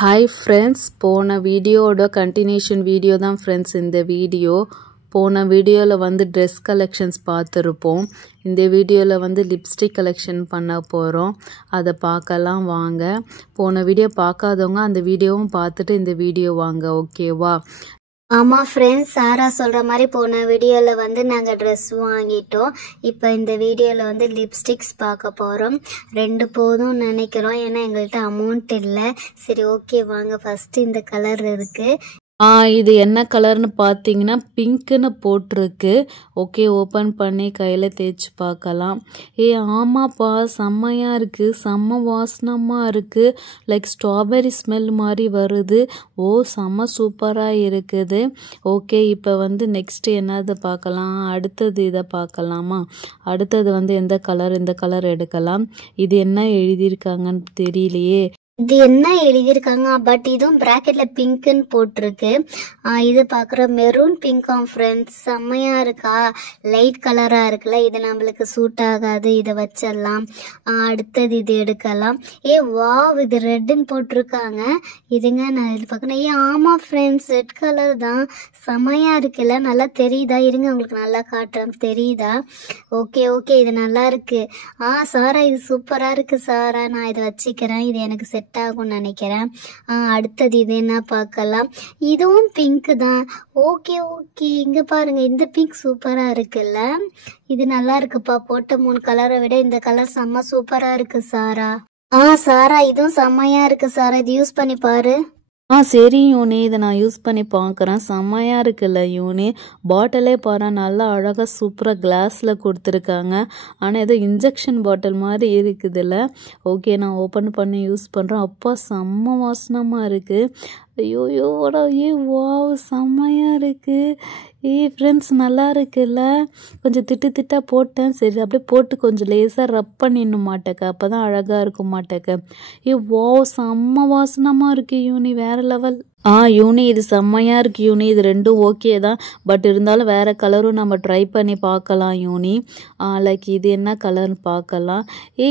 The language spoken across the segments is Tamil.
Hi friends, போன வீடியோட கண்டினியூஷன் வீடியோ தான் friends இந்த வீடியோ. போன வீடியோல வந்து dress collections பார்த்திருப்போம். இந்த வீடியோல வந்து lipstick collection பண்ண போறோம். அத பார்க்கலாம் வாங்க. போன வீடியோ பார்க்காதவங்க அந்த வீடியோவும் பார்த்துட்டு இந்த வீடியோ வாங்க. ஓகேவா? ஆமா ஃப்ரெண்ட்ஸ், சாரா சொல்ற மாதிரி போன வீடியோல வந்து நாங்க ட்ரெஸ் வாங்கிட்டோம். இப்போ இந்த வீடியோல வந்து லிப்ஸ்டிக்ஸ் பார்க்க போறோம். 2 போதும் நினைக்கிறோம், ஏன்னா எங்கள்கிட்ட அமௌண்ட் இல்லை. சரி ஓகே வாங்க, ஃபர்ஸ்ட் இந்த கலர் இருக்கு. இது என்ன கலர்னு பார்த்தீங்கன்னா பிங்க்னு போட்டிருக்கு. ஓகே, ஓப்பன் பண்ணி கையில் தேய்ச்சி பார்க்கலாம். ஆமாப்பா, செம்மையாக இருக்குது, செம்ம வாசனமாக இருக்குது. லைக் ஸ்ட்ராபெரி ஸ்மெல் மாதிரி வருது. செம்ம சூப்பராக இருக்குது. ஓகே, இப்போ வந்து நெக்ஸ்ட் என்னது பார்க்கலாம். அடுத்தது இதை பார்க்கலாமா? அடுத்தது வந்து எந்த கலர், இந்த கலர் எடுக்கலாம். இது என்ன எழுதியிருக்காங்கன்னு தெரியலையே. இது என்ன எழுதியிருக்காங்க, பட் இதுவும் பிராக்கெட்ல பிங்க்னு போட்டிருக்கு. இது பார்க்குற மெரூன் பிங்காம் ஃப்ரெண்ட்ஸ், செம்மையா இருக்கா, லைட் கலரா இருக்குல்ல. இது நம்மளுக்கு சூட் ஆகாது, இதை வச்சிடலாம். அடுத்தது இது எடுக்கலாம். வாவ், இது ரெட்டுன்னு போட்டிருக்காங்க. இதுங்க நான் இது பார்க்கணும். ஆமா ஃப்ரெண்ட்ஸ், ரெட் கலர் தான், செம்மையா இருக்குல்ல. நல்லா தெரியுதா? இருங்க உங்களுக்கு நல்லா காட்டுறேன், தெரியுதா? ஓகே ஓகே, இது நல்லா இருக்கு. சாரா இது சூப்பரா இருக்கு சாரா, நான் இதை வச்சுக்கிறேன். இது எனக்கு செட் ஆகும்னு நினைக்கிறேன். அடுத்தது இது என்ன பார்க்கலாம். இதுவும் பிங்க் தான். ஓகே ஓகே, இங்க பாருங்க, இந்த பிங்க் சூப்பரா இருக்குல்ல. இது நல்லா இருக்குப்பா. போட்ட 3 கலரை விட இந்த கலர் செம்ம சூப்பரா இருக்கு சாரா. சாரா இதுவும் செம்மையா இருக்கு சாரா, இது யூஸ் பண்ணி பாரு. சரி யூனி, இதை நான் யூஸ் பண்ணி பார்க்குறேன். செம்மையாக இருக்குல்ல யூனி. பாட்டிலே பாரு, நல்லா அழகாக சூப்பராக கிளாஸில் கொடுத்துருக்காங்க. ஆனால் ஏதோ இன்ஜெக்ஷன் பாட்டில் மாதிரி இருக்குதுல்ல. ஓகே, நான் ஓப்பன் பண்ணி யூஸ் பண்ணுறேன். அப்பா, செம்ம வாசனமாக இருக்குது. ஐயோயோடா, வாவ், செம்மையாக இருக்குது. ஃப்ரெண்ட்ஸ், நல்லா இருக்குல்ல. கொஞ்சம் திட்டா போட்டேன். சரி, அப்படியே போட்டு கொஞ்சம் லேசாக ரப் பண்ணிடணும் மாட்டேக்க, அப்போ தான் அழகாக இருக்கும் மாட்டேக்க. வாவ், செம்ம வாசனமாக இருக்குது யூனி, வேறு லெவல். யூனி, இது செம்மையாக இருக்குது யூனி. இது ரெண்டும் ஓகே தான், பட் இருந்தாலும் வேறு கலரும் நம்ம ட்ரை பண்ணி பார்க்கலாம் யூனி. லைக் இது என்ன கலர்னு பார்க்கலாம்.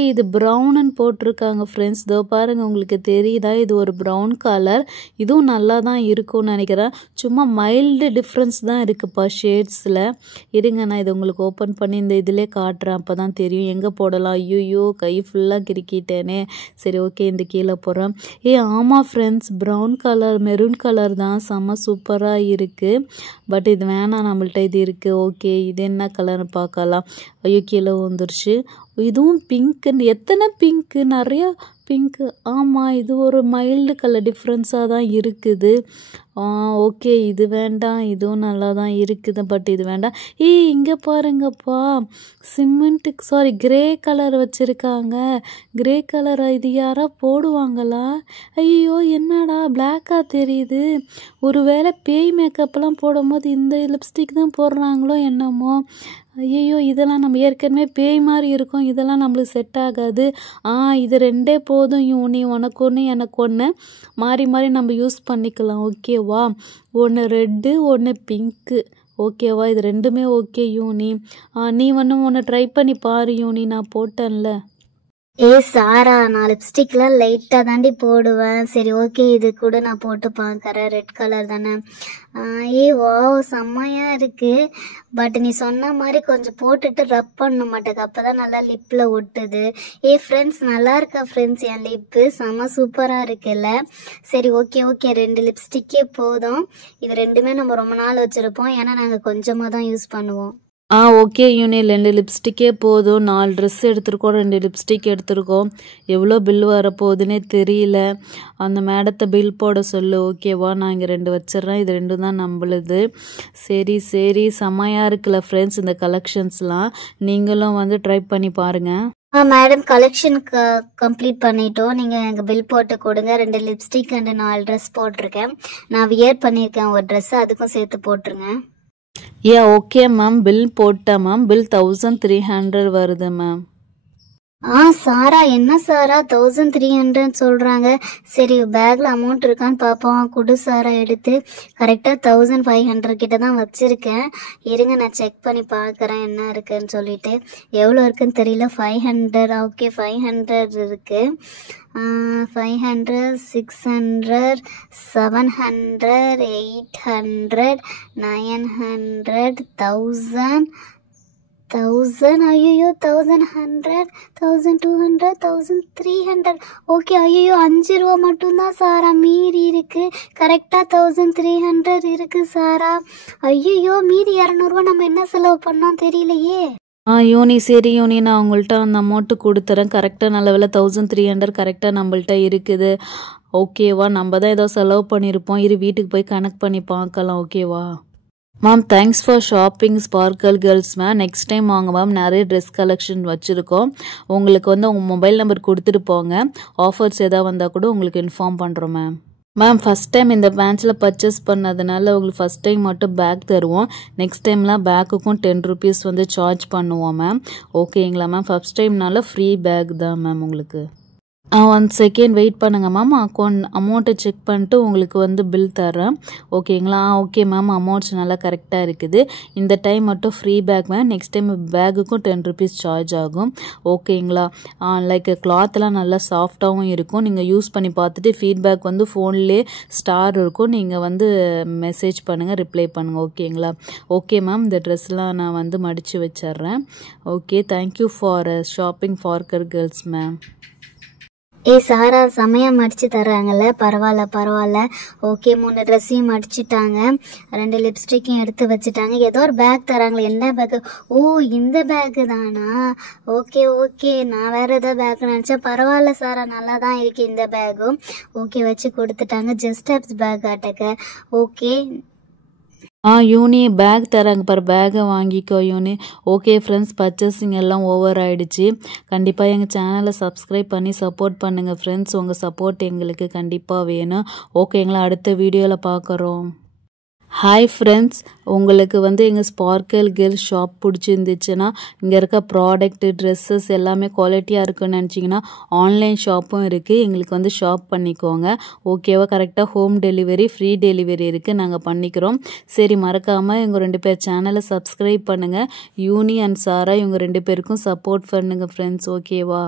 இது ப்ரௌனுன்னு போட்டிருக்காங்க ஃப்ரெண்ட்ஸ். இதோ பாருங்கள், உங்களுக்கு தெரியுதா? இது ஒரு ப்ரௌன் கலர். இதுவும் நல்லா தான் இருக்கும்னு நினைக்கிறேன். சும்மா மைல்டு டிஃப்ரென்ஸ் தான் இருக்குப்பா ஷேட்ஸில். இருங்க, நான் இது உங்களுக்கு ஓப்பன் பண்ணி இந்த இதிலே காட்டுறேன், அப்போ தான் தெரியும் எங்கே போடலாம். ஐயோ, கை ஃபுல்லாக கிறுக்கிட்டேனே. சரி ஓகே, இந்த கீழே போடுறேன். ஆமாம் friends, brown colour maroon colour தான், செம்ம சூப்பராக இருக்குது. பட் இது வேணாம், நம்மள்ட்ட இது இருக்குது. ஓகே, இது என்ன கலர்னு பார்க்கலாம். ஐயோ, கீழே வந்துருச்சு. இதுவும் பிங்க்குன்னு, எத்தனை பிங்க்கு, நிறைய பிங்க்கு. ஆமாம், இது ஒரு மைல்டு கலர் டிஃப்ரென்ஸாக தான் இருக்குது. ஓகே, இது வேண்டாம். இதுவும் நல்லா தான் இருக்குது, பட் இது வேண்டாம். இங்கே பாருங்கப்பா, கிரே கலர் வச்சுருக்காங்க. கிரே கலர் இது யாரா போடுவாங்களா? ஐயோ, என்னடா பிளாக்காக தெரியுது. ஒருவேளை பேய் மேக்கப்லாம் போடும்போது இந்த லிப்ஸ்டிக் தான் போடுறாங்களோ என்னமோ. ஐயோ, இதெல்லாம் நம்ம ஏற்கனவே பேய் மாதிரி இருக்கும், இதெல்லாம் நம்மளுக்கு செட் ஆகாது. இது 2 போதும் யூனி, உனக்கு ஒன்று எனக்கு ஒன்று, மாறி மாறி நம்ம யூஸ் பண்ணிக்கலாம். ஓகேவா? ஒன்று ரெட்டு, ஒன்று பிங்க்கு. ஓகேவா? இது ரெண்டுமே ஓகே யூனி. நீ ஒன்று ட்ரை பண்ணி பாரு யூனி, நான் போட்டேன்ல. சாரா, நான் லிப்ஸ்டிக்லாம் லைட்டாக தாண்டி போடுவேன். சரி ஓகே, இது கூட நான் போட்டு பார்க்குறேன். ரெட் கலர் தானே. வாவ், செம்மையாக இருக்குது. பட் நீ சொன்ன மாதிரி கொஞ்சம் போட்டுட்டு ரப் பண்ண மாட்டேங்க, அப்போ தான் நல்லா லிப்பில் ஒட்டுது. ஃப்ரெண்ட்ஸ், நல்லா இருக்கா ஃப்ரெண்ட்ஸ்? என் லிப்பு செம்ம சூப்பராக இருக்குல்ல. சரி ஓகே ஓகே, 2 லிப்ஸ்டிக்கே போதும். இது ரெண்டுமே நம்ம ரொம்ப நாள் வச்சுருப்போம், ஏன்னா நாங்கள் கொஞ்சமாக தான் யூஸ் பண்ணுவோம். ஓகே யூனி, 2 லிப்ஸ்டிக்கே போதும். 4 ட்ரெஸ் எடுத்துருக்கோம், 2 லிப்ஸ்டிக் எடுத்துருக்கோம். எவ்வளோ பில் வரப்போகுதுன்னே தெரியல. அந்த மேடத்தை பில் போட சொல்லு. ஓகேவா? நான் இங்கே 2 வச்சிட்றேன். இது 2 தான் நம்மளுது. சரி சரி, செம்மையாக இருக்குல்ல ஃப்ரெண்ட்ஸ் இந்த கலெக்ஷன்ஸ்லாம். நீங்களும் வந்து ட்ரை பண்ணி பாருங்கள். மேடம், கலெக்ஷன் கம்ப்ளீட் பண்ணிட்டோம். நீங்கள் எனக்கு பில் போட்டு கொடுங்க. 2 லிப்ஸ்டிக் அண்ட் 4 ட்ரெஸ் போட்டிருக்கேன். நான் வியர் பண்ணியிருக்கேன் ஒரு ட்ரெஸ், அதுக்கும் சேர்த்து போட்டுருங்க. ஓகே மேம், பில் போட்டேன் மேம். பில் 1300 வருது மேம். சாரா என்ன சாரா 1300 சொல்றாங்க. சரி பேக்ல அமௌண்ட் இருக்கான்னு பாப்போம். குடு சாரா எடுத்து கரெக்டா 1500 கிட்ட தான் வச்சிருக்கேன். இருங்க நான் செக் பண்ணி பார்க்கறேன் என்ன இருக்குன்னு சொல்லிட்டு. எவ்வளோ இருக்குன்னு தெரியல. 500 ஓகே 500 இருக்கு. 500 600 700 800 900 1000 ஐயோ 1100 1200 1300 ஓகே. ஐயோ 5 ரூபா மட்டும்தான் சாரா மீறி இருக்கு. கரெக்டா 1300 இருக்கு சாரா. ஐயோ மீதி 200 ரூபா நம்ம என்ன செலவு பண்ணோம் தெரியலையே. யூனி சரி யூனி, நான் உங்கள்கிட்ட அந்த அமௌண்ட்டு கொடுத்துறேன். கரெக்டாக நல்ல வேலை 1300 கரெக்டாக நம்மள்ட்ட இருக்குது. ஓகேவா, நம்ம தான் ஏதோ செலவு பண்ணியிருப்போம். இரு வீட்டுக்கு போய் கனெக்ட் பண்ணி பார்க்கலாம். ஓகேவா ma'am, thanks for shopping sparkle girls ma'am. Next time வாங்க மேம், நிறைய ட்ரெஸ் கலெக்ஷன் வச்சுருக்கோம். உங்களுக்கு வந்து உங்கள் மொபைல் நம்பர் கொடுத்துட்டு போங்க. ஆஃபர்ஸ் எதாவது வந்தால் கூட உங்களுக்கு இன்ஃபார்ம் பண்ணுறோம் மேம். மேம் ஃபஸ்ட் டைம் இந்த பிரான்ச்சில் பர்ச்சேஸ் பண்ணதுனால உங்களுக்கு ஃபஸ்ட் டைம் மட்டும் பேக் தருவோம். நெக்ஸ்ட் டைம்லாம் பேக்குக்கும் 10 rupees வந்து சார்ஜ் பண்ணுவோம் மேம். ஓகேங்களா மேம்? ஃபஸ்ட் டைம்னால ஃப்ரீ பேக் தான் மேம் உங்களுக்கு. 1 செகண்ட் வெயிட் பண்ணுங்கள் மேம். அமௌண்ட்டை செக் பண்ணிட்டு உங்களுக்கு வந்து பில் தரேன். ஓகேங்களா? ஓகே மேம், அமௌண்ட்ஸ் நல்லா கரெக்டாக இருக்குது. இந்த டைம் மட்டும் free bag ma'am. Next time பேக்குக்கும் 10 rupees சார்ஜ் ஆகும். ஓகேங்களா? லைக் கிளாத்லாம் நல்லா சாஃப்டாகவும் இருக்கும். நீங்கள் யூஸ் பண்ணி பார்த்துட்டு ஃபீட்பேக் வந்து ஃபோன்லேயே ஸ்டார் இருக்கும். நீங்கள் வந்து மெசேஜ் பண்ணுங்கள், ரிப்ளை பண்ணுங்கள். ஓகேங்களா? ஓகே மேம், இந்த ட்ரெஸ்லாம் நான் வந்து மடித்து வச்சிட்றேன். ஓகே, தேங்க்யூ ஃபார் ஷாப்பிங் ஃபார்க்கர் கேர்ள்ஸ் மேம். சாரா செமையா மடிச்சு தர்றாங்கல்ல. பரவாயில்ல. ஓகே 3 ட்ரெஸ்ஸையும் மடிச்சுட்டாங்க. 2 லிப்ஸ்டிக்கையும் எடுத்து வச்சுட்டாங்க. ஏதோ ஒரு பேக் தராங்களே, என்ன பேக்? ஓ இந்த பேக்கு தானா? ஓகே நான் வேற ஏதோ பேக் நினச்சேன். பரவாயில்ல சாரா, நல்லா தான் இருக்கு இந்த பேக்கும். ஓகே வச்சு கொடுத்துட்டாங்க. ஜஸ்ட் ஆப்ஸ் பேக் ஆட்டக்க. ஓகே யூனி பேக் தராங்க பாரு, பேக்கை வாங்கிக்கோ யூனி. ஓகே ஃப்ரெண்ட்ஸ், பர்ச்சேசிங் எல்லாம் ஓவர் ஆகிடுச்சு. கண்டிப்பாக எங்கள் சேனலை சப்ஸ்கிரைப் பண்ணி சப்போர்ட் பண்ணுங்கள் ஃப்ரெண்ட்ஸ். உங்கள் சப்போர்ட் எங்களுக்கு கண்டிப்பாக வேணும். ஓகேங்களா? அடுத்த வீடியோவில் பார்க்குறோம். ஹாய் ஃப்ரெண்ட்ஸ், உங்களுக்கு வந்து எங்கள் ஸ்பார்க்கல் கேர்ள்ஸ் ஷாப் பிடிச்சிருந்துச்சுன்னா, இங்கே இருக்க ப்ராடக்ட்டு ட்ரெஸ்ஸஸ் எல்லாமே குவாலிட்டியாக இருக்குன்னு நினச்சிங்கன்னா ஆன்லைன் ஷாப்பும் இருக்குது. எங்களுக்கு வந்து ஷாப் பண்ணிக்கோங்க. ஓகேவா? கரெக்டாக ஹோம் டெலிவரி, ஃப்ரீ டெலிவரி இருக்குது. நாங்கள் பண்ணிக்கிறோம். சரி, மறக்காமல் இவங்க 2 பேர் சேனலை சப்ஸ்கிரைப் பண்ணுங்கள். யூனி அண்ட் சாரா இவங்க 2 பேருக்கும் சப்போர்ட் பண்ணுங்கள் ஃப்ரெண்ட்ஸ். ஓகேவா?